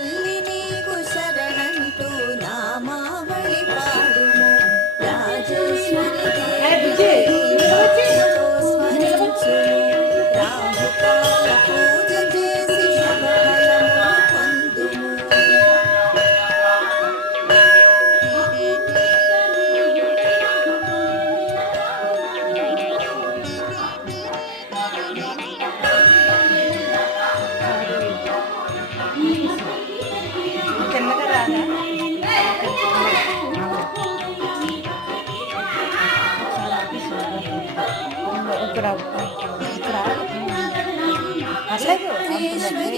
తల్లి నీకు శరణంటూ నామావళి పాడుము రాజేశ్వరి దేవితో స్మరించుము రాహుకాల పూజ చేసి శుభఫలము పొందుము ఇక్కడ ఇక్కడ అట్లేదు